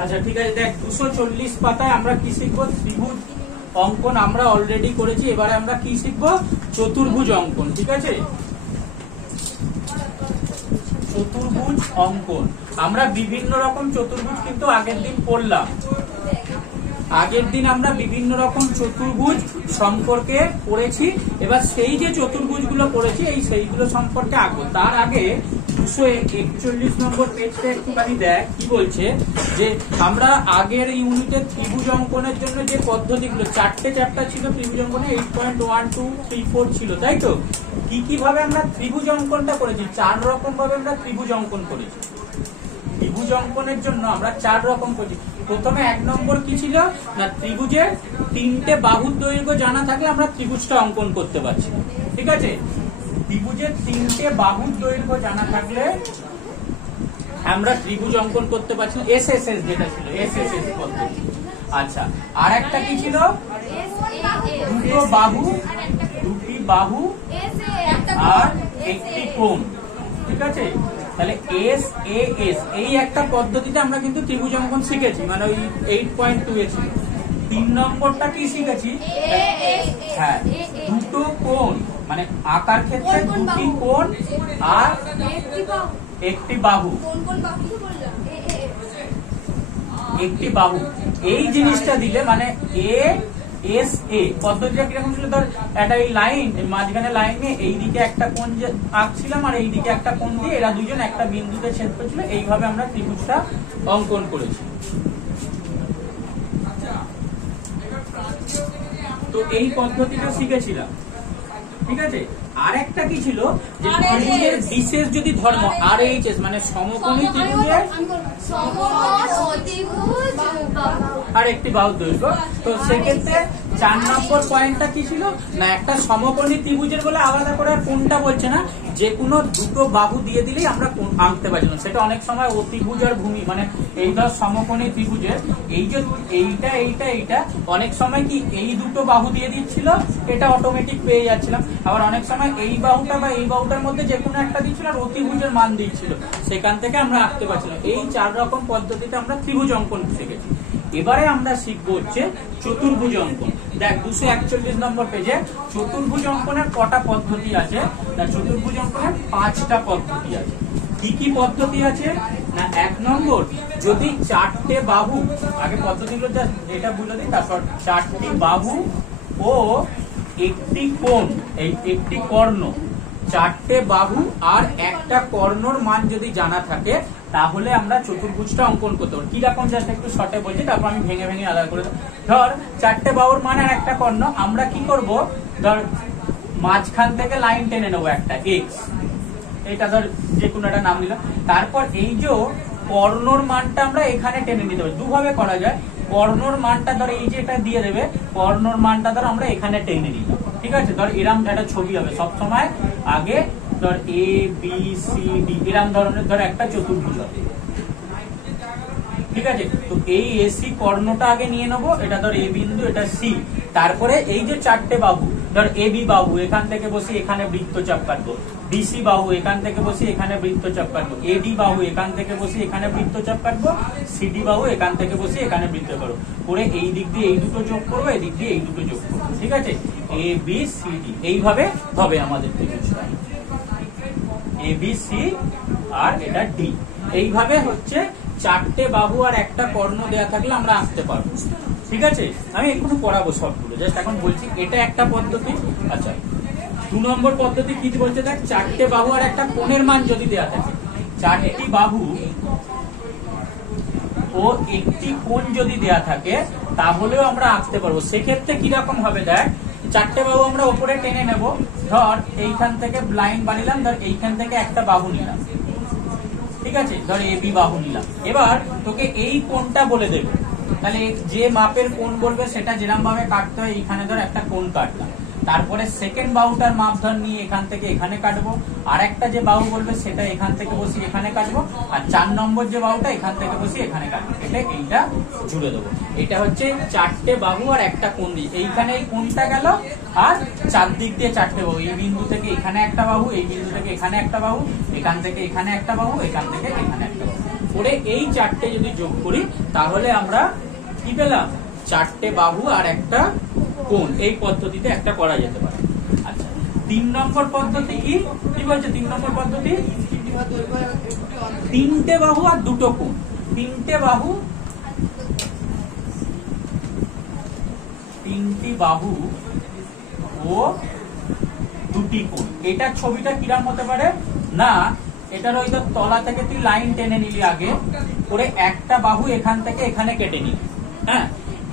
আচ্ছা ঠিক আছে, দেখ 240 পাতায় আমরা কি শিখবো? ত্রিভুজ অঙ্কন আমরা অলরেডি করেছি, এবারে আমরা কি শিখবো? চতুর্ভুজ অঙ্কন। ঠিক আছে, চতুর্ভুজ অঙ্কন। আমরা বিভিন্ন রকম চতুর্ভুজ কিন্তু আগের দিন পড়লাম। আগের দিন আমরা বিভিন্ন রকম চতুর্ভুজ সম্পর্কে পড়েছি। এবার সেই যে চতুর্ভুজ গুলো পড়েছি এই সেইগুলো সম্পর্কে আঁকবো। তার আগে 241 নম্বর পেজটা একটুখানি দেখ কি বলছে, যে আমরা আগের ইউনিটের ত্রিভুজ অঙ্কনের জন্য যে পদ্ধতিগুলো, 4টে চ্যাপ্টার ছিল ত্রিভুজ অঙ্কনে, 8.1 2 3 4 ছিল, তাই তো? কি কি ভাবে আমরা ত্রিভুজ অঙ্কনটা করেছি? 4 রকম ভাবে আমরা ত্রিভুজ অঙ্কন করেছি। ত্রিভুজ অঙ্কনের জন্য আমরা 4 রকম করেছি। প্রথমে 1 নম্বর কি ছিল না, ত্রিভুজের 3টে বাহুর দৈর্ঘ্য জানা থাকলে আমরা ত্রিভুজটা অঙ্কন করতে পারছি। ঠিক আছে, ত্রিভুজের 3টে বাহুর দৈর্ঘ্য জানা থাকলে আমরা ত্রিভুজ অঙ্কন করতে পারছি। এসএসএস যেটা ছিল, এসএসএস পদ্ধতি। আচ্ছা, আর একটা কি ছিল? দুটো বাহু, দুটি বাহু আর একটি কোণ। ঠিক আছে, তাহলে এস এ এস এই একটা পদ্ধতিতে আমরা কিন্তু ত্রিভুজ অঙ্কন শিখেছি, মানে ওই 8.2 এ ছিল। 3 নম্বরটা কি শিখেছি? হ্যাঁ, দুটো কোণ, মানে আকার ক্ষেত্রে দুটি কোণ আর একটি বাহু। একটি বাহু এই জিনিসটা দিলে মানে এ এস এ পদ্ধতিটা কিরকম ছিল? ধর একটা এই লাইন, মাঝখানে লাইন নিয়ে এইদিকে একটা কোণ আঁকছিলাম আর এইদিকে একটা কোণ দিয়ে এরা দুজন একটা বিন্দুতে ছেদ করছিল। এইভাবে আমরা ত্রিভুজটা অঙ্কন করেছি। তো এই পদ্ধতিটা শিখেছিলাম। ঠিক আছে, আর একটা কি ছিল, যে ত্রিভুজের বিশেষ যদি ধর্ম RHS মানে সমকোণী ত্রিভুজের আর একটি বাহুর দৈর্ঘ্য। তো সেক্ষেত্রে 4 নম্বর পয়েন্টটা কি ছিল না, একটা সমকোণী ত্রিভুজের বলে আলাদা করে কোনটা বলছে না, যে কোনো দুটো বাহু দিয়ে দিলেই আমরা আঁকতে পারছিলাম। সেটা অনেক সময় অতিভুজ আর ভূমি, মানে এই ধর সমকোণী ত্রিভুজের এই যে এইটা এইটা এইটা অনেক সময় কি এই দুটো বাহু দিয়ে দিচ্ছিল, এটা অটোমেটিক পেয়ে যাচ্ছিলাম। আবার অনেক সময় এই বাহুটা বা এই বাহুটার মধ্যে যে কোনো একটা দিচ্ছিল আর অতিভুজের মান দিচ্ছিল, সেখান থেকে আমরা আঁকতে পারছিলাম। এই 4 রকম পদ্ধতিতে আমরা ত্রিভুজ অঙ্কন শিখেছি। এবারে আমরা শিখবো হচ্ছে চতুর্ভুজ অঙ্কন। দেখ 241 নম্বর পেজে চতুর্ভুজ অঙ্কনের কটা পদ্ধতি আছে? না, চতুর্ভুজ অঙ্কনের 5টা পদ্ধতি আছে। কি কি পদ্ধতি আছে না, 1 নম্বর, যদি 4টে বাহু, আগে পদ্ধতিগুলো এটা বলে দিই, তারপর 4টি বাহু ও একটি কোণ, এই একটি কর্ণ, 4টে বাহু আর একটা কর্ণর মান যদি জানা থাকে তাহলে আমরা চতুর্ভুজটা অঙ্কন করতে পারবো। কিরকম জাস্ট একটু শর্টে বলছি, তারপর আমি ভেঙে ভেঙে আলাদা করে দেবো। ধর 4টে বাহুর মান আর একটা কর্ণ, আমরা কি করব, ধর মাঝখান থেকে লাইন টেনে নেবো একটা এক্স, এটা ধর যে কোনো একটা নাম দিলাম। তারপর এই যে কর্ণর মানটা আমরা এখানে টেনে নিতে পারি। দুভাবে করা যায়। কর্ণর মানটা ধর এই যে এটা দিয়ে দেবে, কর্ণর মানটা ধর আমরা এখানে টেনে নিলাম। ঠিক আছে, ধর এরম একটা ছবি হবে সব সময়। আগে ধর এ বি সি ডি এরম ধরনের ধর একটা চতুর্ভুজ হবে। ঠিক আছে, তো এই এসি কর্ণটা আগে নিয়ে নেবো, এটা ধর এ বিন্দু, এটা সি। তারপরে এই যে 4টে বাহু, ধর এ বি বাহু, এখান থেকে বসে এখানে বৃত্তচাপ কাটবো। ডিসি বাহু এখান থেকে বসে এখানে বৃত্তচাপ কাটবো। এডি বাহু এখান থেকে বসে এখানে বৃত্তচাপ কাটবো। সিডি বাহু এখান থেকে বসে এখানে বৃত্ত করবো, করে এই দিক দিয়ে এই দুটো যোগ করবো, এই দিক দিয়ে এই দুটো যোগ করবো। ঠিক আছে, এ বি সি ডি এইভাবে হবে আমাদের ত্রিভুজটা, এ বি সি আর এটা ডি। এইভাবে হচ্ছে 4টে বাহু আর একটা কর্ণ দেয়া থাকলে আমরা আঁকতে পারবো। ঠিক আছে, আমি একটু পড়াবো সবগুলো, জাস্ট এখন বলছি এটা একটা পদ্ধতি। আচ্ছা, 2 নম্বর পদ্ধতি কি বলছে দেখ, 4টে বাহু আর একটা কোণের মান যদি দেয়া থাকে, 4টি বাহু ও একটি কোণ যদি দেয়া থাকে তাহলেও আমরা আঁকতে পারবো। সেক্ষেত্রে কিরকম হবে দেখ, 4টে বাহু আমরা উপরে টেনে নেব। ধর এইখান থেকে লাইন বানিলাম, ধর এইখান থেকে একটা বাহু নিলাম। ঠিক আছে, ধর এ বি বাহু নিলাম। এবার তোকে এই কোণটা বলে দেবে, তাহলে যে মাপের কোণ বলবে সেটা যেরকম ভাবে কাটতে হয়, এইখানে ধর একটা কোণ কাটলাম। তারপরে সেকেন্ড বাহুটার মাপ ধর নিয়ে এখান থেকে এখানে কাটবো। আর একটা যে বাহু বলবে সেটা এখান থেকে বসিয়ে এখানে কাটবো। আর 4 নম্বর যে বাহুটা এখান থেকে বসিয়ে এখানে কাটবো, এটা এইটা জুড়ে দেবো। এটা হচ্ছে 4টে বাহু আর একটা কোণ দিয়ে, এইখানে এই কোণটা গেল আর 4 দিক দিয়ে 4টে বাহু। এই বিন্দু থেকে এখানে একটা বাহু, এই বিন্দু থেকে এখানে একটা বাহু, এখান থেকে এখানে একটা বাহু, এখান থেকে এখানে একটা বাহু। করে এই চারটে যদি যোগ করি তাহলে আমরা কি পেলাম, চারটে বাহু আর একটা কোণ। এই পদ্ধতিতে একটা করা যেতে পারে। আচ্ছা, 3 নম্বর পদ্ধতি কি বলছে? 3 নম্বর পদ্ধতি তিনটে বাহু আর দুটো কোণ। তিনটে বাহু, তিনটি বাহু ও দুটি কোণ। এটার ছবিটা কিরকম হতে পারে না, এটার ওই তলা থেকে তুই লাইন টেনে নিলি আগে করে, একটা বাহু এখান থেকে এখানে কেটে নিলি। হ্যাঁ,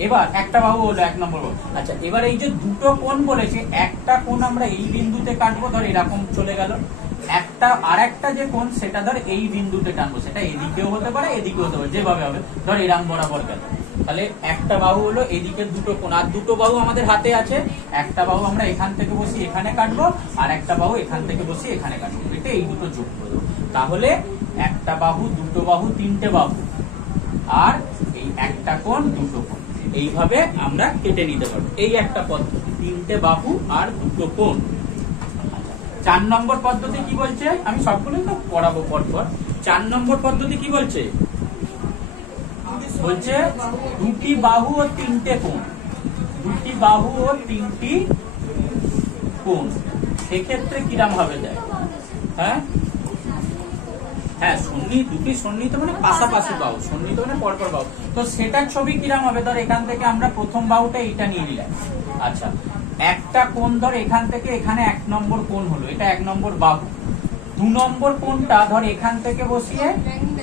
এবার একটা বাহু হলো 1 নম্বর বাহু। আচ্ছা, এবার এই যে দুটো কোণ বলেছে, একটা কোণ আমরা এই বিন্দুতে কাটবো, ধর এরকম চলে গেল। একটা আর একটা যে কোণ সেটা ধর এই বিন্দুতে টানবো, সেটা এদিকেও হতে পারে এদিকেও হতে পারে, যেভাবে হবে। ধর এরকম বরাবর গেল, তাহলে একটা বাহু হলো এদিকে দুটো কোণ। আর দুটো বাহু আমাদের হাতে আছে, একটা বাহু আমরা এখান থেকে বসি এখানে কাটবো, আর একটা বাহু এখান থেকে বসি এখানে কাটবো। এটা এই দুটো যোগ করে দেবো, তাহলে একটা বাহু, দুটো বাহু, তিনটে বাহু, আর এই একটা কোণ, দুটো কোণ। এইভাবে আমরা কেটে নিতে পারবো। এই একটা পদ্ধতি, তিনটে বাহু আর দুটো কোণ। 4 নম্বর পদ্ধতি কি বলছে, আমি সবগুলোই তো পড়াবো পরপর। 4 নম্বর পদ্ধতি কি বলছে? বলছে দুটি বাহু ও তিনটে কোণ। দুটি বাহু ও তিনটি কোণ, সেক্ষেত্রে কিরাম ভাবে যায়? হ্যাঁ হ্যাঁ, দুটি সন্নিহিত মানে পাশাপাশি বাহু, সন্নিহিত মানে পরপর বাহু। তো সেটার ছবি কিরাম হবে? ধর এখান থেকে আমরা প্রথম বাহুটা এইটা নিয়ে নিলাম। আচ্ছা, একটা কোণ ধর এখান থেকে এখানে 1 নম্বর কোণ হলো, এটা 1 নম্বর বাহু। 2 নম্বর কোণটা ধর এখান থেকে বসিয়ে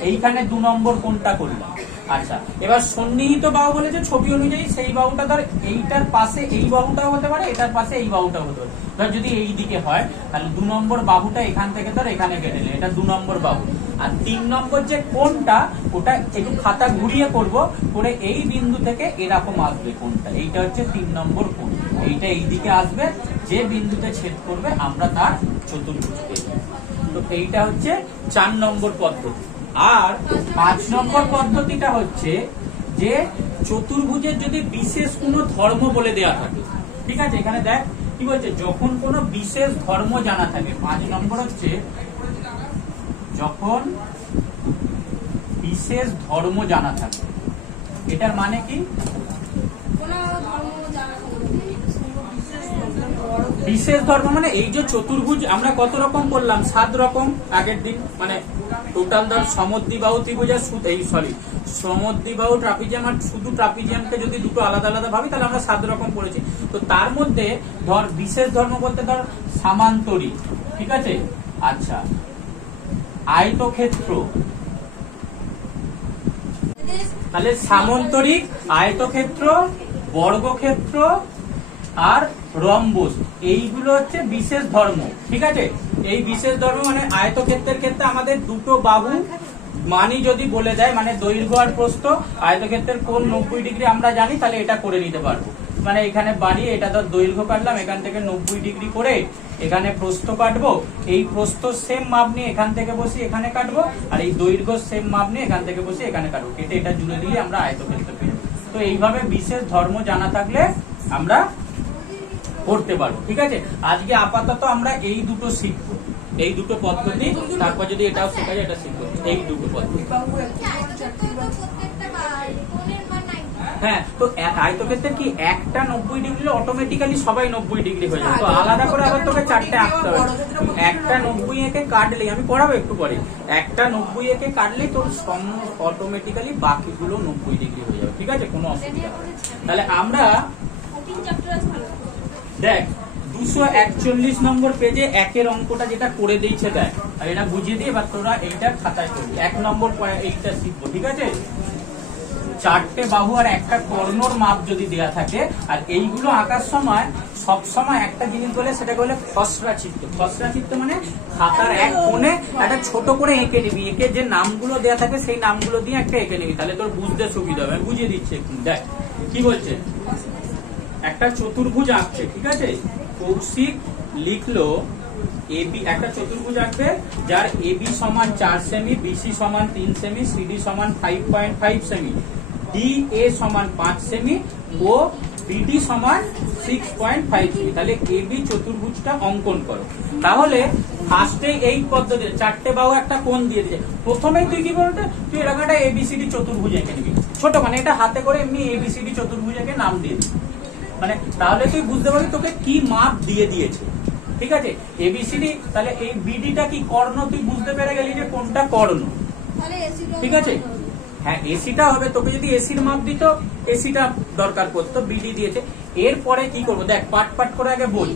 এইখানে 2 নম্বর কোণটা করলাম। আচ্ছা, এবার সন্নিহিত বাহু বলেছে ছবি অনুযায়ী, সেই বাহুটা ধর এইটার পাশে এই বাহুটাও হতে পারে, এটার পাশে এই বাহুটাও হতে পারে। ধর যদি এই দিকে হয় তাহলে 2 নম্বর বাহুটা এখান থেকে ধর এখানে কেটে নিলে, এটা 2 নম্বর বাহু। আর 3 নম্বর যে কোণটা, ওটা একটু খাতা ঘুরিয়ে করব, করে এই বিন্দু থেকে এরকম আসবে কোণটা, এইটা হচ্ছে 3 নম্বর কোণ। এইটা এই দিকে আসবে, যে বিন্দুতে ছেদ করবে আমরা তার চতুর্ভুজ পেয়ে যাব। তো এইটা হচ্ছে 4 নম্বর পদ্ধতি। আর 5 নম্বর পদ্ধতিটা হচ্ছে যে চতুর্ভুজের যদি বিশেষ কোনো ধর্ম বলে দেয়া থাকে, ঠিক আছে, এখানে দেখ কি বলছে, যখন কোনো বিশেষ ধর্ম জানা থাকে। 5 নম্বর হচ্ছে যখন বিশেষ ধর্ম জানা থাকে। এটার মানে কি? বিশেষ ধর্ম মানে এই যে চতুর্ভুজ আমরা কত রকম করলাম, 7 রকম আগের দিন, মানে টোটাল ধর সমদ্বিবাহু ত্রিভুজ আর সমদ্বিবাহু ট্রাপিজিয়াম আর শুধু ট্রাপিজিয়ামকে যদি দুটো আলাদা আলাদা ভাবি তাহলে আমরা 7 রকম করেছি। তো তার মধ্যে ধর বিশেষ ধর্ম বলতে ধর সামান্তরিক, ঠিক আছে। আচ্ছা, আয়তক্ষেত্র, তাহলে সামান্তরিক, আয়তক্ষেত্র, বর্গক্ষেত্র আর রম্বস, এইগুলো হচ্ছে বিশেষ ধর্ম, ঠিক আছে। এই বিশেষ ধর্ম মানে আয়তক্ষেত্রের ক্ষেত্রে আমাদের দুটো বাহু মানি যদি বলে দেয়, মানে দৈর্ঘ্য আর প্রস্থ, আয়তক্ষেত্রের কোণ 90 ডিগ্রি আমরা জানি, তাহলে এটা করে নিতে পারবো। মানে এখানে বাড়িয়ে এটা ধর দৈর্ঘ্য কাটলাম, এখান থেকে 90 ডিগ্রি করে এখানে প্রস্থ কাটবো, এই প্রস্থ সেম মাপ নিয়ে এখান থেকে বসি এখানে কাটবো, আর এই দৈর্ঘ্য সেম মাপ নিয়ে এখান থেকে বসি এখানে কাটবো, কেটে এটা জুড়ে দিলে আমরা আয়তক্ষেত্র পেয়ে যাবো। তো এইভাবে বিশেষ ধর্ম জানা থাকলে আমরা করতে পারবো, ঠিক আছে। আজকে আপাতত আমরা এই দুটো শিখবো, এই দুটো পদ্ধতি, তারপর যদি এটাও শেখা যায় এটা শিখবো, এই দুটো পদ্ধতি। হ্যাঁ, তো আয়তক্ষেত্রের কি একটা 90 ডিগ্রি অটোমেটিক্যালি সবাই 90 ডিগ্রি হয়ে যায়, তো আলাদা করে আবার তোকে 4টে আঁকতে হবে। একটা 90 এঁকে কাটলেই, আমি পড়াবো একটু পরে, একটা 90 এঁকে কাটলেই তোর অটোমেটিক্যালি বাকিগুলো 90 ডিগ্রি হয়ে যাবে, ঠিক আছে, কোনো অসুবিধা নেই। তাহলে আমরা দেখ 241 নম্বর পেজে একের অঙ্কটা যেটা করে দিয়েছে দেখ, আর এটা বুঝিয়ে দিয়ে এবার তোরা এইটা খাতায় করবি। 1 নম্বর এইটা শিখবো, ঠিক আছে। 4টে বাহু আর একটা কর্ণর মাপ যদি দেয়া থাকে, আর এইগুলো আঁকার সময় সব সময় একটা জিনিস বলে, সেটাকে বলে খসড়া চিত্র। খসড়া চিত্র মানে খাতার এক কোণে একটা ছোট করে এঁকে নিবি, এঁকে যে নামগুলো দেয়া থাকে সেই নামগুলো দিয়ে একটা এঁকে নিবি, তাহলে তোর বুঝতে সুবিধা হবে। আমি বুঝিয়ে দিচ্ছি একটু, দেখ কি বলছে। একটা চতুর্ভুজ আঁকছে, ঠিক আছে, কৌশিক লিখলো এবি, একটা চতুর্ভুজ আঁকবে যার এবি সমান 4 সেমি, বিসি সমান 3 সেমি, সিডি সমান 5.5 সেমি, ডি এ সমান 5 সেমি ও বিডি সমান 6.53। তাহলে এবি চতুর্ভুজটা অঙ্কন করো। তাহলে ফার্স্টে এই পদ্ধতি চারটে বাহু একটা কোণ দিয়ে দিয়েছে। প্রথমেই তুই কি বলতে, তুই এরকম একটা এবিসিডি চতুর্ভুজ এঁকে নিবি, ছোট মানে এটা হাতে করে এমনি এবিসিডি চতুর্ভুজ এঁকে নাম দিয়ে দিবি। মানে তাহলে তুই বুঝতে পারবি তোকে কি মাপ দিয়ে দিয়েছে। ঠিক আছে, এবিসিডি, তাহলে এই বিডিটা কি কর্ণ, তুই বুঝতে পেরে গেলি যে কোনটা কর্ণ। ঠিক আছে, হ্যাঁ এসিটা হবে, তোকে যদি এসির মাপ দিত এসিটা দরকার পড়তো, বিডি দিয়েছে। এরপরে কি করবো দেখ, পাট পাট করে আগে বল।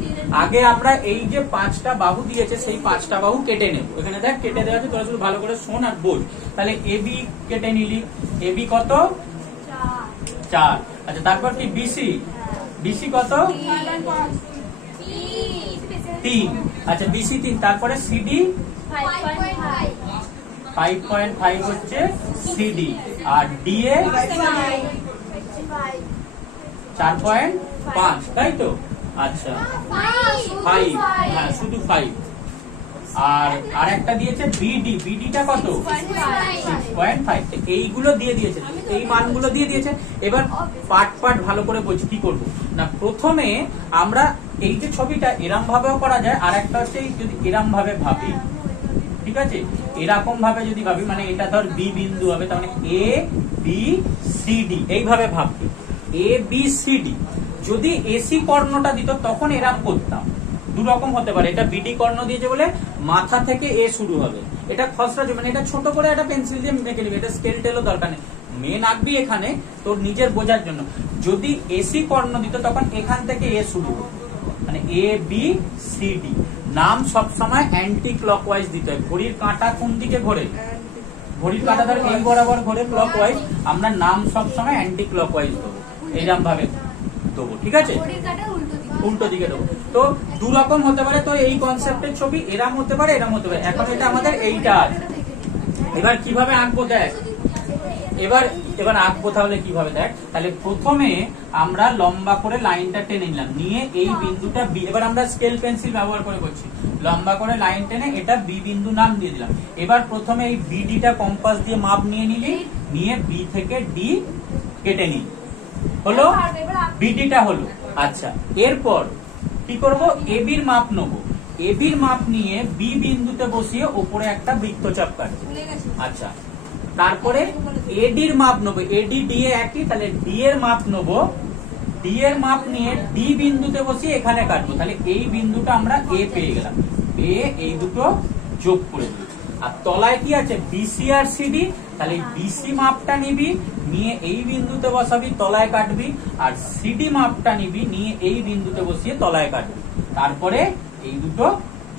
আগে আমরা এই যে 5টা বাহু দিয়েছে সেই 5টা বাহু কেটে নেব। এখানে দেখ কেটে দেওয়া আছে, তোরা শুধু ভালো করে শোন আর বল। তাহলে এবি কেটে নিলি, এবি কত 4। আচ্ছা তারপর কি বিসি, বিসি কত 3। আচ্ছা বিসি 3। তারপরে সিডি 5.5 হচ্ছে সিডি, আর ডিএ 4.5, তাই তো? আচ্ছা 5, হ্যাঁ শুধু 5। আর আরেকটা দিয়েছে বিডি, বিডিটা কত 6.5। এইগুলো দিয়ে দিয়েছে, এই মানগুলো দিয়ে দিয়েছে। এবার পাট পাট ভালো করে বলছি কি করবো না, প্রথমে আমরা এই যে ছবিটা এরম ভাবেও করা যায়, আর একটা হচ্ছে যদি এরম ভাবে ভাবি, ঠিক আছে, এরকম ভাবে যদি ভাবি, মানে এটা ধর বি বিন্দু হবে, তার মানে এ বি সি ডি, এইভাবে ভাববি এ বি সি ডি। যদি এসি কর্ণটা দিত তখন এরকম করতাম। দু রকম হতে পারে, এটা বিডি কর্ণ দিয়েছে বলে মাথা থেকে এ শুরু হবে, এটা খসড়া, মানে এটা ছোট করে একটা পেন্সিল দিয়ে মেখে নিবি, এটা স্কেল টেলও দরকার নেই, মেন আঁকবি এখানে তোর নিজের বোঝার জন্য। যদি এসি কর্ণ দিত তখন এখান থেকে এ শুরু হবে, মানে এ বি সি ডি। নাম সবসময় অ্যান্টি ক্লকওয়াইজ দিতে হয়। ঘড়ির কাঁটা কোন দিকে ঘোরে, ঘড়ির কাঁটা ধর এই বরাবর ঘোরে ক্লকওয়াইজ, আমরা নাম সবসময় অ্যান্টি ক্লকওয়াইজ দেবো, এইরকম ভাবে দেবো। ঠিক আছে, উল্টো দিকে দেবো। তো দু রকম হতে পারে, তো এই কনসেপ্টের ছবি এরম হতে পারে, এরম হতে পারে। এখন এটা আমাদের এইটা আছে। এবার কিভাবে আঁকবো দেখ, এবার আঁকবো তাহলে কিভাবে দেখ। তাহলে প্রথমে আমরা লম্বা করে লাইনটা টেনে নিলাম, নিয়ে এই বিন্দুটা বি, এবার আমরা স্কেল পেন্সিল ব্যবহার করে করছি, লম্বা করে লাইন টেনে এটা বি বিন্দু নাম দিয়ে দিলাম। এবার প্রথমে এই বিডিটা কম্পাস দিয়ে মাপ নিয়ে নিলি, নিয়ে বি থেকে ডি কেটে নিলি, হলো বিডিটা হলো। আচ্ছা এরপর কি করব, এবির মাপ নেবো, এবির মাপ নিয়ে বি বিন্দুতে বসিয়ে উপরে একটা বৃত্তচাপ কাটবো। আচ্ছা তারপরে এডির মাপ নেবো, এডি ডি এ একই, তাহলে ডি এর মাপ নেবো, ডি এর মাপ নিয়ে ডি বিন্দুতে বসিয়ে এখানে কাটবো। তাহলে এই বিন্দুটা আমরা এ পেয়ে গেলাম, পেয়ে এই দুটো যোগ করে দিই। আর তলায় কি আছে বিসি আর সিডি, তাহলে বিসি মাপটা নিবি, নিয়ে এই বিন্দুতে বসাবি, তলায় কাটবি। আর সিডি মাপটা নিবি, নিয়ে এই বিন্দুতে বসিয়ে তলায় কাটবি। তারপরে এই দুটো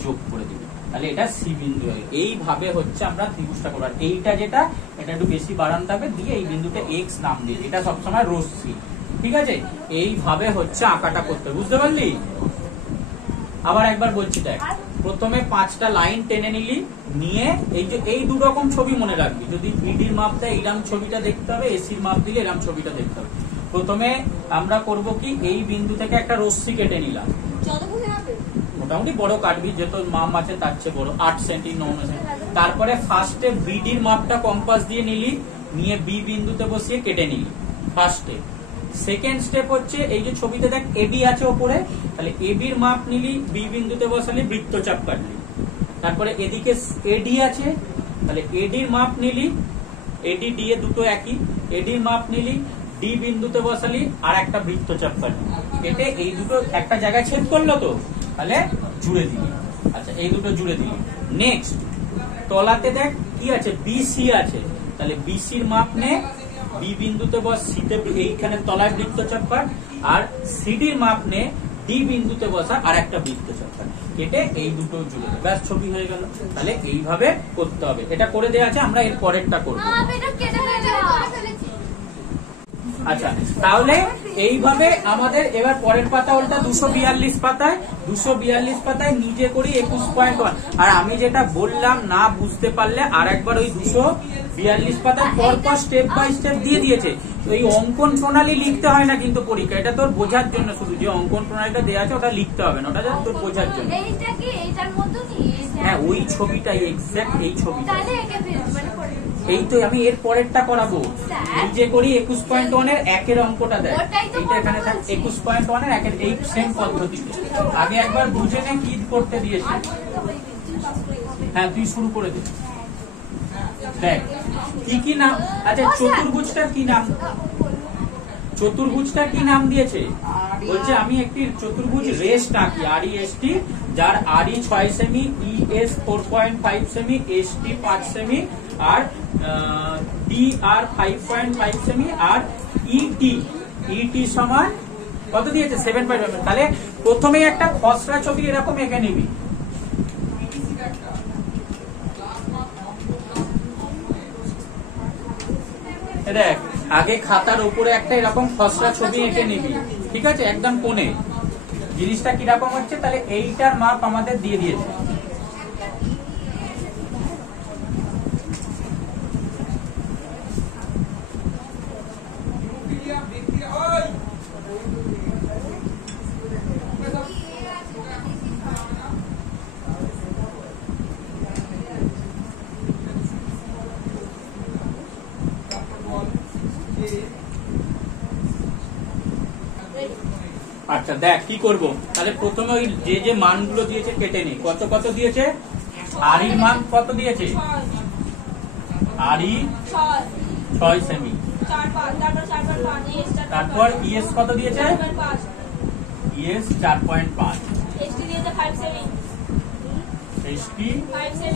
যোগ করে দিবি, তাহলে এটা সি বিন্দু হয়। এইভাবে হচ্ছে আমরা ত্রিভুজটা করবো। আর এইটা যেটা, এটা একটু বেশি বাড়ান থাকবে, দিয়ে এই বিন্দুটা এক্স নাম দিয়ে, এটা সবসময় রশ্মি। ঠিক আছে, এইভাবে হচ্ছে আঁকাটা করতে, বুঝতে পারলি? আবার একবার বলছি দেখ, প্রথমে 5টা লাইন টেনে নিলি, নিয়ে এই যে এই দু রকম ছবি মনে রাখবি। যদি বিডির মাপ দেয় এরকম ছবিটা দেখতে হবে, এসির মাপ দিলে এরকম ছবিটা দেখতে হবে। প্রথমে আমরা করব কি, এই বিন্দু থেকে একটা রশ্মি কেটে নিলাম, মোটামুটি বড় কাটবি, যত মাপ আছে তার চেয়ে বড়, 8 সেন্টি 9 সেন্টি। তারপরে ফার্স্টে বিডির মাপটা কম্পাস দিয়ে নিলি, নিয়ে বি বিন্দুতে বসিয়ে কেটে নিলি ফার্স্টে। সেকেন্ড স্টেপ হচ্ছে এই যে ছবিতে দেখ এবি আছে ওপরে, তাহলে এবির মাপ নিলি, বি বিন্দুতে বসালি, বৃত্তচাপ কাটলি। তারপরে এদিকে এডি আছে, তাহলে এডির মাপ নিলি, এডি ডি এ দুটো একই, এডির মাপ নিলি, ডি বিন্দুতে বসালি, আর একটা বৃত্তচাপ কাটলি। কেটে এই দুটো একটা জায়গায় ছেদ করলো, তো তাহলে জুড়ে দিলি। আচ্ছা এই দুটো জুড়ে দিলি। নেক্সট তলাতে দেখ কি আছে, বিসি আছে, তাহলে বিসির মাপ নে, বি বিন্দুতে বস, সিতে এইখানে তলায় বৃত্তচাপ কাট, আর সিডির মাপ নে, ডি বিন্দুতে বসা, আর একটা বৃত্তচাপ কাট। কেটে এই দুটো জুড়ে, ব্যাস ছবি হয়ে গেল। তাহলে এইভাবে করতে হবে, এটা করে দেওয়া আছে, আমরা এর পরেরটা করবো। আচ্ছা তাহলে এইভাবে আমাদের এবার পরের পাতা ওটা 242 পাতায়, 242 পাতায় নিজে করি 21.1। আর আমি যেটা বললাম না বুঝতে পারলে আর একবার ওই 242 পাতায় পরপর স্টেপ বাই স্টেপ দিয়ে দিয়েছে। এই অঙ্কন প্রণালী লিখতে হয় না কিন্তু পরীক্ষা, এটা তোর বোঝার জন্য, শুধু যে অঙ্কন প্রণালীটা দেওয়া আছে ওটা লিখতে হবে না, ওটা তোর বোঝার জন্য। হ্যাঁ ওই ছবিটাই, এক্সাক্ট এই ছবিটা। এই তো আমি এর পরেরটা করাবো, এই যে করি 21.1 এর একের অঙ্কটা দেখ, এইটা এখানে থাক 21.1 এর একের, এই সেম পদ্ধতিতে আগে একবার বুঝে নে কি করতে দিয়েছে। হ্যাঁ তুই শুরু করে দে। দেখ কি কি নাম, আচ্ছা চতুর্ভুজটার কি নাম, চতুর্ভুজটার কি নাম দিয়েছে? বলছে আমি একটি চতুর্ভুজ রেস্ট আঁকি, REST, যার RE 6 সেমি, ES 4.5 সেমি, ST 5 সেমি আর TR 5.5 সেমি আর ET সমান কত দিয়েছে 7.5। তাহলে প্রথমে একটা খসড়া ছবি এরকম এঁকে নিবি। দেখ আগে খাতার উপরে একটা এরকম খসড়া ছবি এঁকে নিবি, ঠিক আছে, একদম কোণে। জিনিসটা কিরকম হচ্ছে, তাহলে এইটার মাপ আমাদের দিয়ে দিয়েছে। আচ্ছা দেখ কি করব, তাহলে প্রথমে ওই যে যে মানগুলো দিয়েছে কেটে নি। কত কত দিয়েছে? RE এর মান কত দিয়েছে? RE 6 সেমি, তারপর ES কত দিয়েছে? ES 4.5, ST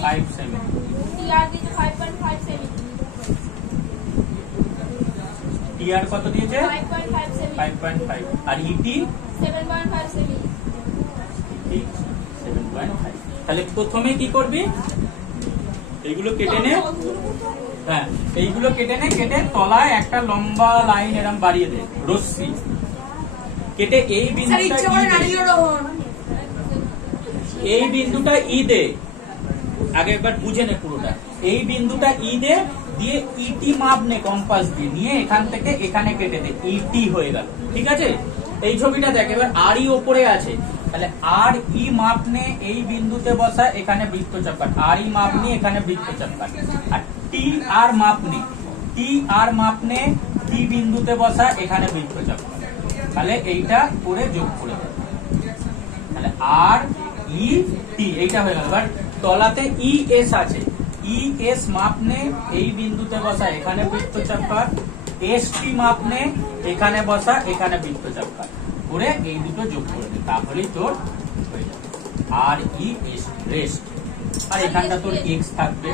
5 সেমি, TR কত দিয়েছে? 5.5 আর ET 7.5 সেমি। তাহলে প্রথমে কি করবি, এইগুলো কেটে নে। হ্যাঁ এইগুলো কেটে নে, কেটে তলায় একটা লম্বা লাইন এরকম বাড়িয়ে দে, রশ্মি কেটে এই বিন্দুটা এই বিন্দুটা ই দে, আগে একবার বুঝে নে পুরোটা। এই বিন্দুটা ই দে, দিয়ে ইটি মাপ নে কম্পাস দিয়ে, নিয়ে এখান থেকে এখানে কেটে দে, ইটি হয়ে গেল। ঠিক আছে, এই ছবিটা দেখ, এবার RE ওপরে আছে, তাহলে RE মাপ নে, এই বিন্দুতে বসা, এখানে বৃত্তচাপ কাট। RE মাপ নে, এখানে বৃত্তচাপ কাট। আর TR মাপ নে, TR মাপ নে, T বিন্দুতে বসা, এখানে বৃত্তচাপ কাট। তাহলে এইটা করে যোগ করে দেব, তাহলে RET এইটা হয়ে গেল। এবার তলাতে ES আছে, ES মাপ নে, এই বিন্দুতে বসা, এখানে বৃত্তচাপ কাট। ST মাপ নে, এখানে বসা, এখানে বৃত্তচাপ কাট, করে এই দুটো যোগ করে দে, তাহলেই তোর হয়ে যাবে RES রেস্ট। আর এখানটা তোর X থাকবে,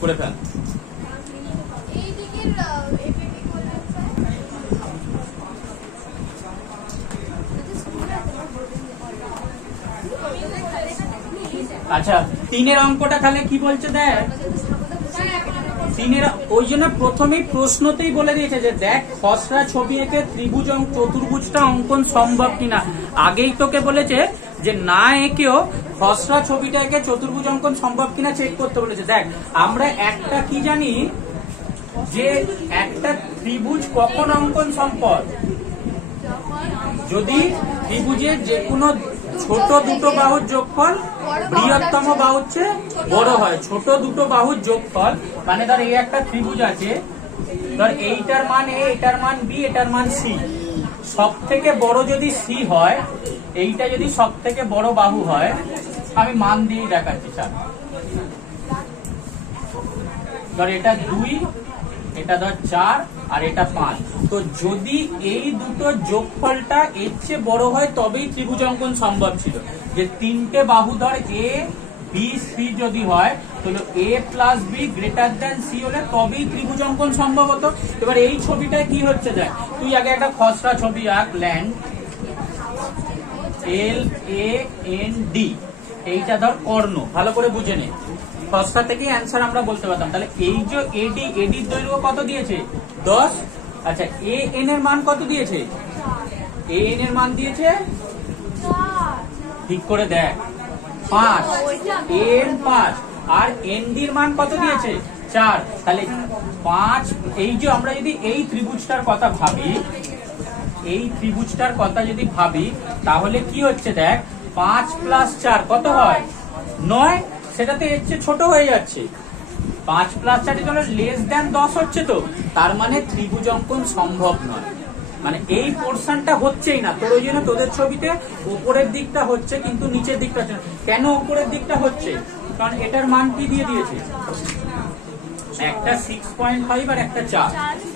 করে ফেল। আচ্ছা 3 অঙ্কটা তাহলে কি বলছে দেখ, 3 ওই জন্য প্রথমেই প্রশ্নতেই বলে দিয়েছে যে দেখ খসড়া ছবি এঁকে ত্রিভুজ চতুর্ভুজটা অঙ্কন সম্ভব কিনা। আগেই তোকে বলেছে যে না এঁকেও খসড়া ছবিটা এঁকে চতুর্ভুজ অঙ্কন সম্ভব কিনা চেক করতে বলেছে। দেখ আমরা একটা কি জানি, যে একটা ত্রিভুজ কখন অঙ্কন সম্ভব, যদি ত্রিভুজের যে কোনো ছোট দুটো বাহুর যোগফল বৃহত্তম বাহুর চেয়ে বড় হয়। ছোট দুটো বাহুর যোগফল মানে ধর এই একটা ত্রিভুজ আছে, ধর এইটার মান A, এটার মান B, এটার মান C, সব থেকে বড় যদি C হয়, এইটা যদি সব থেকে বড় বাহু হয়, আমি মান দিয়ে দেখাচ্ছি। ধর এটা 2, এটা ধর 4 আর এটা 5। তো যদি এই দুটো যোগফলটা এর চেয়ে বড় হয় তবেই ত্রিভুজ অঙ্কন সম্ভব ছিল। যে তিনটে বাহু ধর A B C যদি হয়, তাহলে A plus B greater than C হলে তবেই ত্রিভুজ অঙ্কন সম্ভব হতো। এবার এই ছবিটায় কি হচ্ছে দেখ, তুই আগে একটা খসড়া ছবি আঁক, ল্যান্ড LAND, এইটা ধর কর্ণ, ভালো করে বুঝে নে, খসড়া থেকেই অ্যান্সার আমরা বলতে পারতাম। তাহলে এই যে AD, AD এর দৈর্ঘ্য কত দিয়েছে 10। আচ্ছা AN এর মান কত দিয়েছে, AN এর মান দিয়েছে, ঠিক করে দেখ 5, AN 5, আর ND এর মান কত দিয়েছে 4। তাহলে 5, এই যে আমরা যদি এই ত্রিভুজটার কথা ভাবি, এই ত্রিভুজটার কথা যদি ভাবি, তাহলে কি হচ্ছে দেখ, 5 + 4 কত হয় 9, সেটাতে এর চেয়ে ছোট হয়ে যাচ্ছে। 5 + 4 লেস দ্যান 10 হচ্ছে, তো তার মানে ত্রিভুজ অঙ্কন সম্ভব নয়, মানে এই পোর্শনটা হচ্ছেই না। তোর ওই জন্য তোদের ছবিতে উপরের দিকটা হচ্ছে কিন্তু নিচের দিকটা হচ্ছে না। কেন উপরের দিকটা হচ্ছে? কারণ এটার মান কি দিয়ে দিয়েছে, একটা 6.5 আর একটা 4,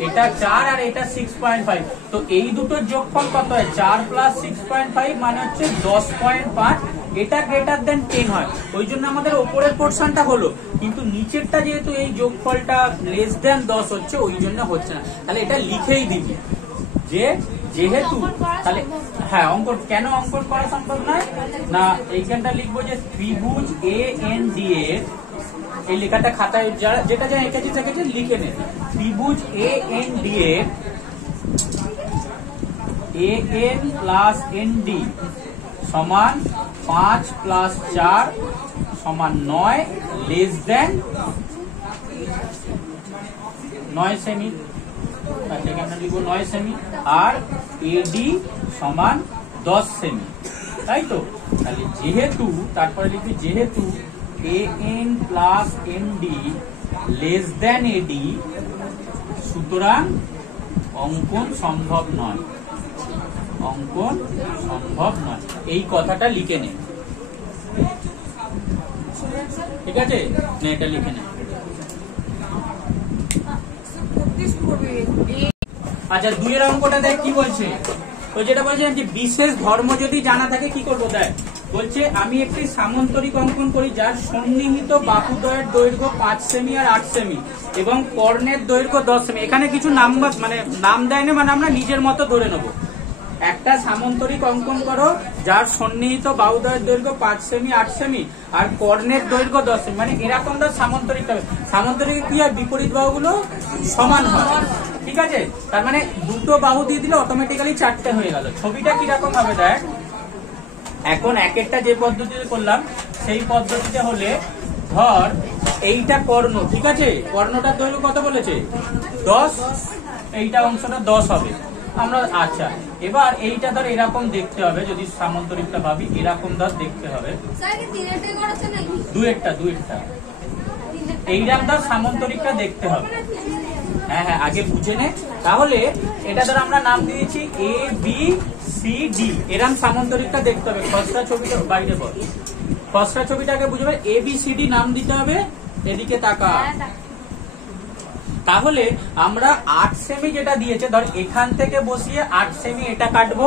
এটা 4 আর এটা 6.5, তো এই দুটোর যোগফল কত হয়? 4 + 6.5 মানে হচ্ছে 10.5, এটা গ্রেটার দেন 10 হয়, ওই জন্য আমাদের উপরের পোর্শনটা হলো, কিন্তু নিচেরটা যেহেতু এই যোগফলটা লেস দেন 10 হচ্ছে, ওই জন্য হচ্ছে না। তাহলে এটা লিখেই দিবি যে যেহেতু, তাহলে হ্যাঁ অঙ্কন, কেন অঙ্কন করা সম্ভব নয় না, এইখানটা লিখবো যে ত্রিভুজ AND এর, এই লেখাটা খাতায় যেটা যা এঁকেছি সেটাকে লিখে নে, ত্রিভুজ AND এর AN + ND সমান 5 + 4 সমান 9 লেস দেন 9 সেমি, আচ্ছা আমরা লিখবো 9 সেমি, আর AD সমান 10 সেমি, তাই তো? তাহলে যেহেতু, তারপরে লিখবি যেহেতু AN + ND less than AD, সুতরাং অঙ্কন সম্ভব নয়, অঙ্কন সম্ভব নয়, এই কথাটা লিখে নে, ঠিক আছে? না এটা লিখে নে। আচ্ছা 2 এর অঙ্কটা দেখ কি বলছে, তো যেটা বলছে যে বিশেষ ধর্ম যদি জানা থাকে কি করবো, দেখ বলছে আমি একটি সামান্তরিক অঙ্কন করি যার সন্নিহিত বাহুদ্বয়ের দৈর্ঘ্য 5 সেমি আর 8 সেমি এবং কর্ণের দৈর্ঘ্য 10 সেমি। এখানে কিছু নাম মানে নাম দেয় না, মানে আমরা নিজের মতো ধরে নেব। একটা সামান্তরিক অঙ্কন করো যার সন্নিহিত বাহুদ্বয়ের দৈর্ঘ্য 5 সেমি 8 সেমি আর কর্ণের দৈর্ঘ্য 10 সেমি, মানে এরকম ধর সামান্তরিক হবে। সামান্তরিক কি হয়, বিপরীত বাহুগুলো সমান হয়, ঠিক আছে? তার মানে দুটো বাহু দিয়ে দিলে অটোমেটিক্যালি 4টে হয়ে গেল। ছবিটা কিরকম হবে দেখ, এখন এক একটা যে পদ্ধতিতে করলাম সেই পদ্ধতিতে হলে ধর এইটা কর্ণ, ঠিক আছে? কর্ণটার দৈর্ঘ্য কত বলেছে? 10, এইটা অংশটা 10 হবে আমরা। আচ্ছা এবার এইটা ধর এরকম দেখতে হবে, যদি সামান্তরিকটা ভাবি এরকম ধর দেখতে হবে, দুয়েরটা এইরকম ধর সামান্তরিকটা দেখতে হবে। হ্যাঁ হ্যাঁ আগে বুঝে নে। তাহলে এটা ধর আমরা নাম দিয়েছি ABCD, এরকম সামান্তরিকটা দেখতে হবে। খসড়া ছবিটা বাইরে বল, খসড়া ছবিটাকে বুঝবে, ABCD নাম দিতে হবে। এদিকে তাকা, তাহলে আমরা 8 সেমি যেটা দিয়েছে ধর এখান থেকে বসিয়ে 8 সেমি এটা কাটবো।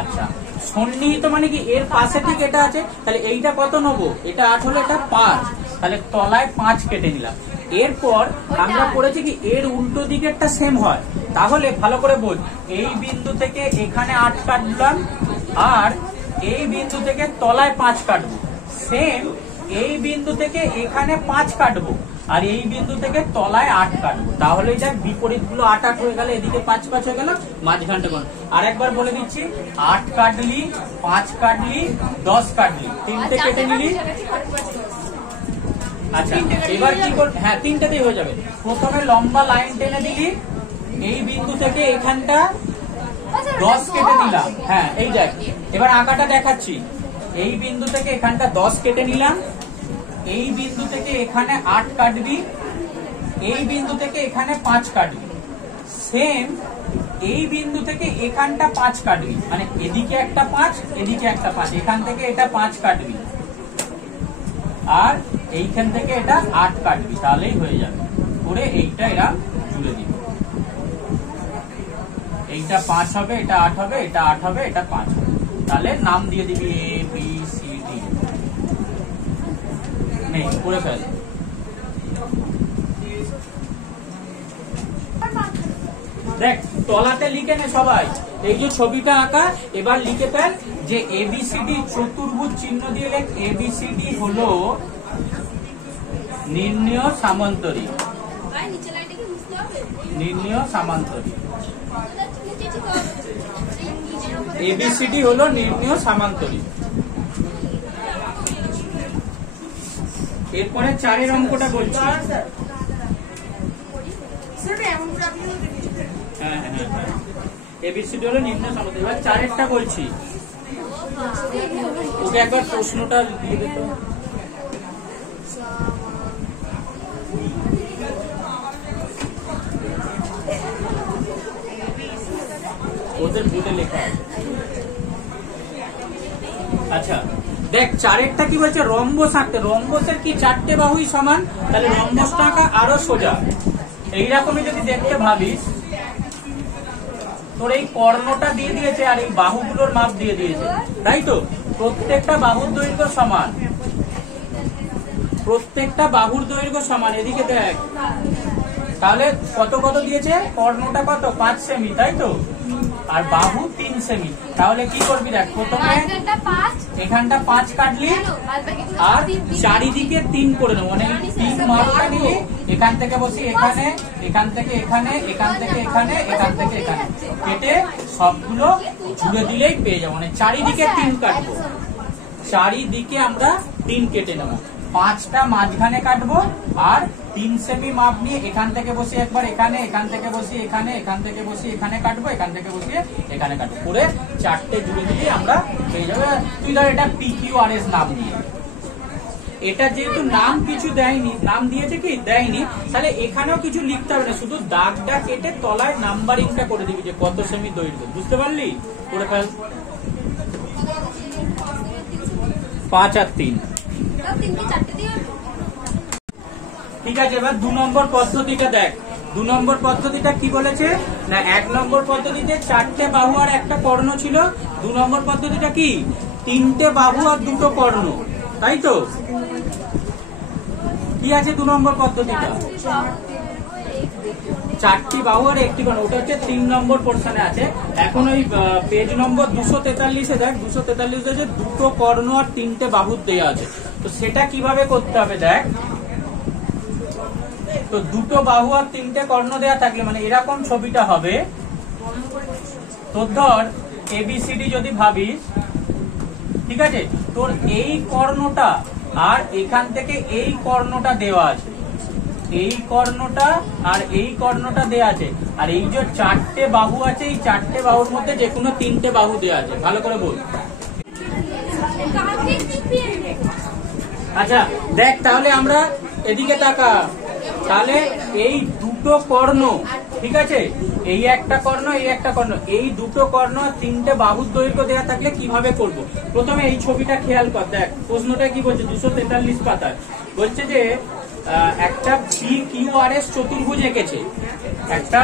আচ্ছা সন্নিহিত মানে কি, এর পাশে ঠিক এটা আছে, তাহলে এইটা কত নেবো? এটা 8 হলো, এটা 5, তাহলে তলায় 5 কেটে নিলাম। এরপর আমরা করেছি কি এর উল্টো দিকেরটা সেম হয়, তাহলে ভালো করে বোঝ, এই বিন্দু থেকে এখানে 8 কাটলাম আর এই বিন্দু থেকে তলায় 5 কাটবো, সেম এই বিন্দু থেকে এখানে 5 কাটবো আর এই বিন্দু থেকে তলায় 8 কাটবো। তাহলে দেখ বিপরীত গুলো 8 8 হয়ে গেল, এদিকে 5 5 হয়ে গেল, মাঝখানটা কোন। আর একবার বলে দিচ্ছি, 8 কাটলি, 5 কাটলি, 10 কাটলি, 3টে কেটে নিলি। আচ্ছা এবার কি করবি, হ্যাঁ 3টেতেই হয়ে যাবে। প্রথমে লম্বা লাইন টেনে দিলি, এই বিন্দু থেকে এখানটা 10 কেটে নিলাম। হ্যাঁ এই দেখ, এবার আঁকাটা দেখাচ্ছি, এই বিন্দু থেকে এখানটা 10 কেটে নিলাম, এই বিন্দু থেকে এখানে 8 কাটবি, এই বিন্দু থেকে এখানে 5 কাটবি, সেম এই বিন্দু থেকে এখানটা 5 কাটবি, মানে এদিকে একটা 5 এদিকে একটা 5, এখান থেকে এটা 5 কাটবি আর এইখান থেকে এটা 8 কাটবি, তাহলেই হয়ে যাবে। করে এইটা এরা জুড়ে দিবি, এইটা 5 হবে, এটা 8 হবে, এটা 8 হবে, এটা 5 হবে, তাহলে নাম দিয়ে দিবি ABCD। নেই করে ফেল। দেখ তলাতে লিখে নে সবাই, এই যে ছবিটা আঁকা, এবার লিখে ফেল যে ABCD চতুর্ভুজ চিহ্ন দিয়ে লেখ, ABCD হলো নির্ণেয় সামান্তরিক, নির্ণেয় সামান্তরিক, ABCD হলো নির্ণেয় সামান্তরিক। এরপরে 4 অঙ্কটা বলছি। হ্যাঁ হ্যাঁ হ্যাঁ ABCD হলো নির্ণেয় সামান্তরিক। এবার 4টা বলছি, ওকে একবার প্রশ্নটা দিয়ে দিত। ওদের বোর্ডে লেখা আছে। আচ্ছা দেখ চারেরটা কি বলছে, রম্বস আঁকতে। রম্বসের কি চারটে বাহুই সমান, তাহলে রম্বসটা আঁকা আরো সোজা। এইরকমই যদি দেখতে ভাবিস, তোর এই কর্ণটা দিয়ে দিয়েছে আর এই বাহুগুলোর মাপ দিয়ে দিয়েছে, তাই তো? প্রত্যেকটা বাহুর দৈর্ঘ্য সমান, প্রত্যেকটা বাহুর দৈর্ঘ্য সমান। এদিকে দেখ, তাহলে কত কত দিয়েছে, কর্ণটা কত 5 সেমি, তাই তো? আর বাহু 3 সেমি। তাহলে কি করবি দেখ, প্রথমে এখানটা 5 কাটলি আর চারিদিকে 3 করে নেবো, মানে 3 মাপটা নিলি, এখান থেকে বসি এখানে, এখান থেকে এখানে, এখান থেকে এখানে, এখান থেকে এখানে, কেটে সবগুলো জুড়ে দিলেই পেয়ে যাবো। মানে চারিদিকে 3 কাটবো, চারিদিকে আমরা 3 কেটে নেবো। 5টা মাঝখানে কাটবো আর 3 সেমি মাপ নিয়ে এখান থেকে বসে একবার এখানে, এখান থেকে বসি এখানে, এখান থেকে বসি এখানে কাটবো, এখান থেকে বসিয়ে এখানে কাটবো, করে 4টে জুড়ে দিলে আমরা পেয়ে যাবো। তুই ধর এটা PQRS নাম দিয়ে, এটা যেহেতু নাম কিছু দেয়নি, নাম দিয়েছে কি দেয়নি, তাহলে এখানেও কিছু লিখতে হবে না, শুধু দাগটা কেটে তলায় নাম্বারিংটা করে দিবি যে কত সেমি দৈর্ঘ্য। বুঝতে পারলি? করে ফেল। 5 আর 3। ঠিক আছে, এবার 2 নম্বর পদ্ধতিটা দেখ। 2 নম্বর পদ্ধতিটা কি বলেছে না, 1 নম্বর পদ্ধতিতে 4টে বাহু আর একটা কর্ণ ছিল। 2 নম্বর পদ্ধতিটা কি, 3টে বাহু আর 2টো কর্ণ, তাই তো? কি আছে 2 নম্বর পদ্ধতিটা, 4টি বাহু আর একটি কর্ণ, ওটা হচ্ছে 3 নম্বর পোর্শনে আছে। এখন ওই পেজ নম্বর 243-এ দেখ, 243-এ যে 2টো কর্ণ আর 3টে বাহু দেওয়া আছে, তো সেটা কিভাবে করতে হবে দেখ। তো 2টো বাহু আর 3টে কর্ণ দেয়া থাকলে মানে এরকম ছবিটা হবে। তোর ধর ABCD যদি ভাবিস, ঠিক আছে, তোর এই কর্ণটা আর এখান থেকে এই কর্ণটা দেওয়া আছে, এই কর্ণটা আর এই কর্ণটা দেওয়া আছে, আর এই যে 4টে বাহু আছে, এই 4টে বাহুর মধ্যে যে কোনো 3টে বাহু দেওয়া আছে। ভালো করে বল। আচ্ছা দেখ, তাহলে আমরা এদিকে তাকা, তাহলে এই 2টো কর্ণ, ঠিক আছে, এই একটা কর্ণ, এই একটা কর্ণ, এই 2টো কর্ণ আর 3টে বাহুর দৈর্ঘ্য দেওয়া থাকলে কিভাবে করব। প্রথমে এই ছবিটা খেয়াল কর, দেখ প্রশ্নটা কি বলছে 243 পাতায়, বলছে যে একটা PQRS চতুর্ভুজ এঁকেছে। একটা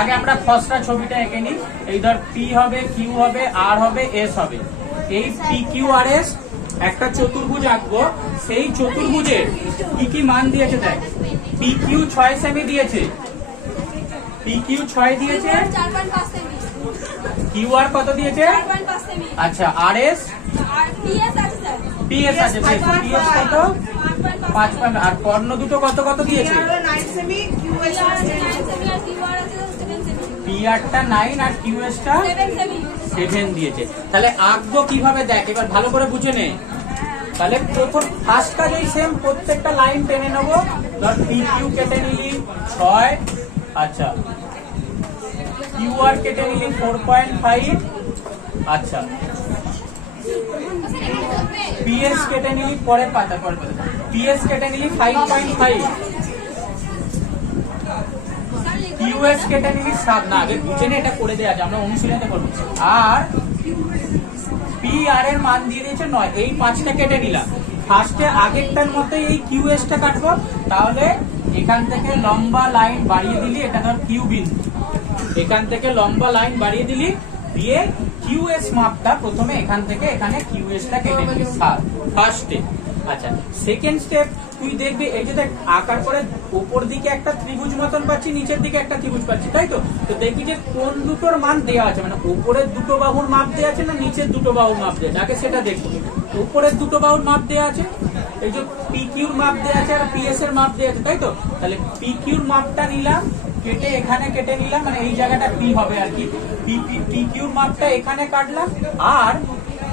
আগে আমরা খসড়া ছবিটা এঁকে নিই। এই ধর P হবে, Q হবে, R হবে, S হবে। এই PQRS একটা চতুর্ভুজ আঁকবো, সেই চতুর্ভুজের কি কি মান দিয়েছে দেখ। PQ 6 সেমি দিয়েছে, PQ 6 দিয়েছে, QR কত দিয়েছে, আচ্ছা RS PS আছে, PS কত 5, আর কর্ণ দুটো কত কত দিয়েছে, PR-টা 9 আর QS-টা 7 দিয়েছে। তাহলে আঁকবো কিভাবে দেখ, এবার ভালো করে বুঝে নে। তাহলে প্রথম ফার্স্ট কাজেই সেম, প্রত্যেকটা লাইন টেনে নেবো। ধর PQ কেটে নিলি 6, আচ্ছা QR কেটে নিলি 4.5, আচ্ছা PS কেটে নিলি পরের পাতা, PS কেটে নিলি 5.5, QS কেটে নিলি 7। না আগে বুঝে নে, এটা করে দেওয়া আছে, আমরা অনুশীলনে করবো। আর PR এর মান দিয়ে দিয়েছে 9, এই 5টা কেটে নিলাম। ফার্স্টে আগেরটার মতোই এই QS-টা কাটবো, তাহলে এখান থেকে লম্বা লাইন বাড়িয়ে দিলি, এটা ধর Q বিন্দু, এখান থেকে লম্বা লাইন বাড়িয়ে দিলি, দিয়ে QS মাপটা প্রথমে এখান থেকে এখানে QS-টা কেটে নিলি 7 ফার্স্টে। আচ্ছা সেকেন্ড স্টেপ তুই দেখবি, এই যে দেখ আকার করে উপর দিকে একটা ত্রিভুজ মতন পাচ্ছি, নিচের দিকে একটা ত্রিভুজ পাচ্ছি, তাই তো? তো দেখবি যে কোন দুটোর মান দেওয়া আছে, মানে উপরের 2টো বাহুর মাপ দেওয়া আছে না নিচের 2টো বাহুর মাপ দেওয়া আছে, আগে সেটা দেখবো। উপরের 2টো বাহুর মাপ দেওয়া আছে, এই যে PQ-র মাপ দেওয়া আছে আর PS-এর মাপ দেওয়া আছে, তাই তো? তাহলে PQ-র মাপটা নিলাম, কেটে এখানে কেটে নিলাম, মানে এই জায়গাটা P হবে আর কি। PQ-র মাপটা এখানে কাটলাম আর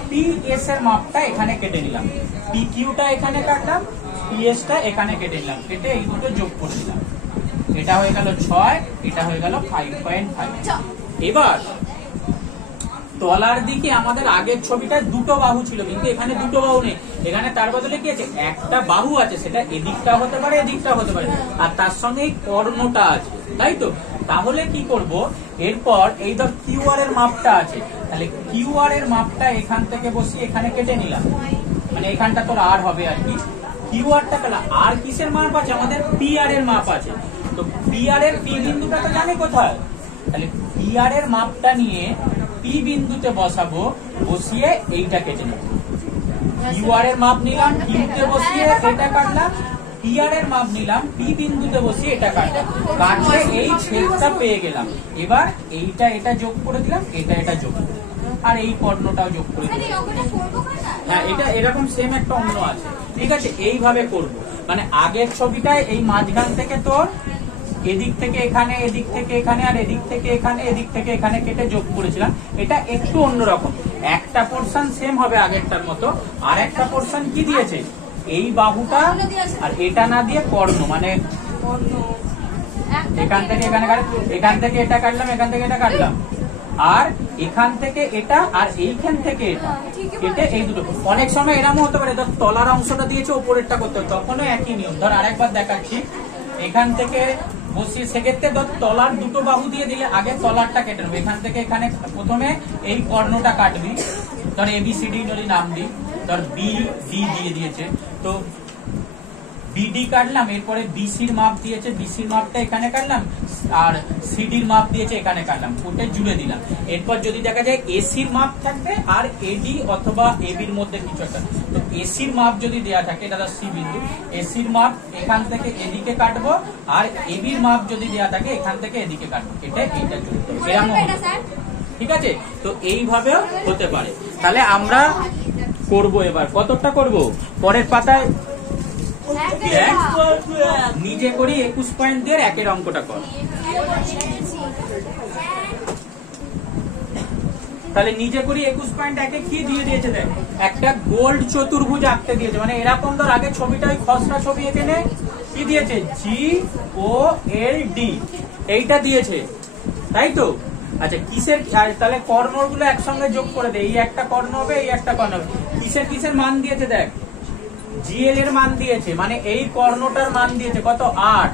PS-এর মাপটা এখানে কেটে নিলাম। PQ-টা এখানে কাটলাম, PS-টা এখানে কেটে নিলাম, কেটে এই দুটো যোগ করে দিলাম। এটা হয়ে গেল 6, এটা হয়ে গেল 5.5। এবার তলার দিকে আমাদের আগের ছবিটা 2টো বাহু ছিল, কিন্তু এখানে 2টো বাহু নেই, এখানে তার বদলে কি আছে, একটা বাহু আছে, সেটা এদিকটা হতে পারে এদিকটা হতে পারে, আর তার সঙ্গে এই কর্ণটা আছে, তাই তো? তাহলে কি করব, এরপর এই ধর কিউআর এর মাপটা আছে, তাহলে কিউআর এর মাপটা এখান থেকে বসিয়ে এখানে কেটে নিলাম, মানে এখানটা তোর আর হবে আর কি। কিউআরটা পেলাম, আর কিসের মাপ আছে আমাদের, পিআর এর মাপ আছে। তো পিআর এর পি বিন্দুটা তো জানি কোথায়, তাহলে পিআর এর মাপটা নিয়ে পি বিন্দুতে বসাবো, বসিয়ে এইটা কেটে নেব। কিউআর এর মাপ নিলাম, কিউতে বসিয়ে এটা কাটলাম, পিআর এর মাপ নিলাম, পি বিন্দুতে বসিয়ে এটা কাটলাম, কাটলে এই ছেদটা পেয়ে গেলাম। এবার এইটা এটা যোগ করে দিলাম, এটা এটা যোগ করে দিলাম, আর এই কর্ণটাও যোগ করে দিলাম। হ্যাঁ, এটা এরকম সেম একটা অন্য আছে, ঠিক আছে। এইভাবে করব, মানে আগের ছবিটায় এই মাঝখান থেকে তোর এদিক থেকে এখানে, এদিক থেকে এখানে, আর এদিক থেকে এখানে, এদিক থেকে এখানে কেটে যোগ করেছিলাম। এটা একটু অন্যরকম, একটা পোর্শন সেম হবে আগেরটার মতো, আর একটা পোর্শন কি দিয়েছে, এই বাহুটা আর এটা না দিয়ে কর্ণ, মানে এখান থেকে এখানে এখান থেকে এটা কাটলাম, এখান থেকে এটা কাটলাম, আর এখান থেকে এটা, আর এইখান থেকে এটা কেটে এই দুটো। অনেক সময় এরকম হতে পারে, ধর তলার অংশটা দিয়েছে, ওপরেরটা করতে হবে, তখনও একই নিয়ম। ধর আরেকবার দেখাচ্ছি, এখান থেকে বসিয়ে সেক্ষেত্রে ধর তলার দুটো বাহু দিয়ে দিলে আগে তলারটা কেটে নেবো। এখান থেকে এখানে প্রথমে এই কর্ণটা কাটবি, ধর এবিসিডি যদি নাম দিই, ধর বি ডি দিয়ে দিয়েছে, তো বিডি কাটলাম, এরপরে বিসির মাপ দিয়েছে, বিসির মাপটা এখানে কাটলাম, আর সিডির মাপ দিয়েছে এখানে কাটলাম, ওটা জুড়ে দিলাম। এরপর যদি দেখা যায় এসির মাপ থাকবে আর এডি অথবা এবির মধ্যে কিছু একটা, তো এসির মাপ যদি দেওয়া থাকে, দাদা সি বিন্দু, এসির মাপ এখান থেকে এদিকে কাটবো, আর এবির মাপ যদি দেওয়া থাকে এখান থেকে এদিকে কাটবো, এটা এইটা জুড়তে হবে, এরকম হবে, ঠিক আছে। তো এইভাবেও হতে পারে। তাহলে আমরা করব, এবার কতটা করব, পরের পাতায় নিজে করি 21 পয়েন্ট দিয়ে একের অঙ্কটা কর। তাহলে নিজে করি 21 পয়েন্ট একে কি দিয়ে দিয়েছে, দেখ একটা গোল্ড চতুর্ভুজ আঁকতে দিয়েছে, মানে এরকম ধর আগে ছবিটা ওই খসড়া ছবি এখানে কি দিয়েছে, GOLD এইটা দিয়েছে, তাই তো। আচ্ছা কিসের, তাহলে কর্ণগুলো একসঙ্গে যোগ করে দে, এই একটা কর্ণ হবে, এই একটা কর্ণ হবে, কিসের কিসের মান দিয়েছে দেখ, জিএল এর মান দিয়েছে, মানে এই কর্ণটার মান দিয়েছে কত, 8,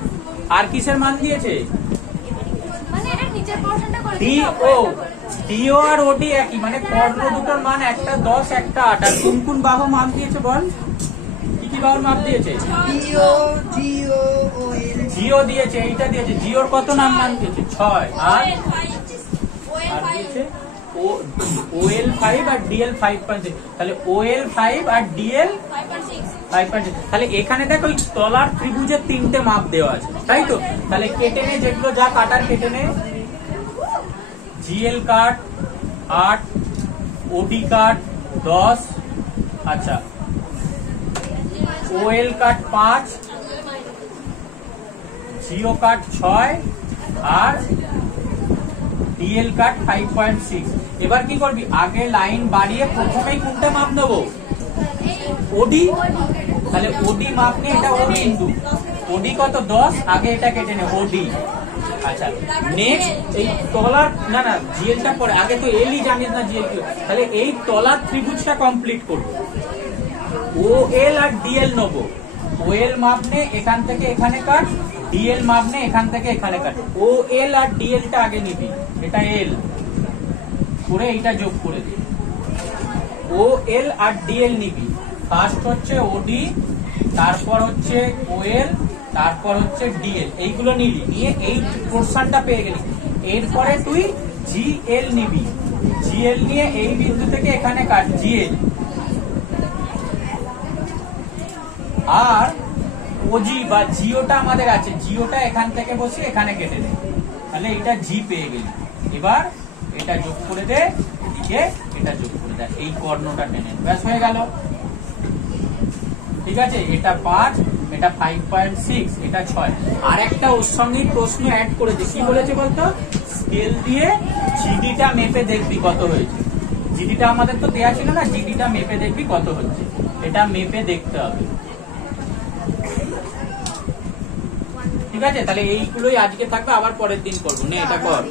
আর কিসের মান দিয়েছে, ডিও আর ওডি একই, মানে কর্ণ দুটোর মান একটা 10 একটা 8, আর কোন কোন বাহু মান দিয়েছে বল, কি কি বাহুর মাপ দিয়েছে, জিও দিয়েছে, এইটা দিয়েছে, জিওর কত নাম মান দিয়েছে 6, আর দিয়েছে OL5 আর DL 5.6, তাহলে OL5 আর DL 5.6, তাহলে এখানে দেখো ওই তলার ত্রিভুজের 3টে মাপ দেওয়া আছে, তাই তো। তাহলে কেটে নে, যেগুলো যা কাটার কেটে নে, GL কাট 8, OD কাট 10, আচ্ছা OL কাট 5, জিও কাট 6, আর DL কাট 5.6। এবার কি করবি, আগে লাইন বাড়িয়ে প্রথমেই কোনটা মাপ নেবো, ওডি, তাহলে ওডি মাপ নিয়ে এটা ও বিন্দু, ওডি কত 10, আগে এটা কেটে নে ওডি। আচ্ছা নেক্সট এই তলার, না না জিএলটা পরে, আগে তো এলই জানিস না জিএল কি, তাহলে এই তলার ত্রিভুজটা কমপ্লিট করবো, OL আর DL নেবো, OL মাপ নে এখান থেকে এখানে কাট, DL মাপ নে এখান থেকে এখানে কাট, OL আর DL টা আগে নিবি, এটা L করে এইটা যোগ করে দিবি, OL আর DL নিবি, ফার্স্ট হচ্ছে OD, তারপর হচ্ছে OL, তারপর হচ্ছে DL, এইগুলো নিবি, নিয়ে এই পোরশনটা পেয়ে গেলি। এরপরে তুই GL নিবি, GL নিয়ে এই বিন্দু থেকে এখানে কাট GL, আর ওজি বা জিওটা আমাদের আছে, জিওটা এখান থেকে বসে এখানে কেটে দে, তাহলে এটা জি পেয়ে গেলি। এবার এটা যোগ করে দে, এদিকে এটা যোগ করে দে, এই কর্ণটা টেনে, ব্যাস হয়ে গেল, ঠিক আছে। এটা 5, এটা 5.6, এটা 6। আর একটা ওর সঙ্গে প্রশ্ন অ্যাড করেছে, কি বলেছে বলতো, স্কেল দিয়ে জিডিটা মেপে দেখবি কত হয়েছে, জিডিটা আমাদের তো দেয়া ছিল না, জিডিটা মেপে দেখবি কত হচ্ছে, এটা মেপে দেখতে হবে, ঠিক আছে। তাহলে এইগুলোই আজকে থাকবে, আবার পরের দিন করবো, নে এটা কর।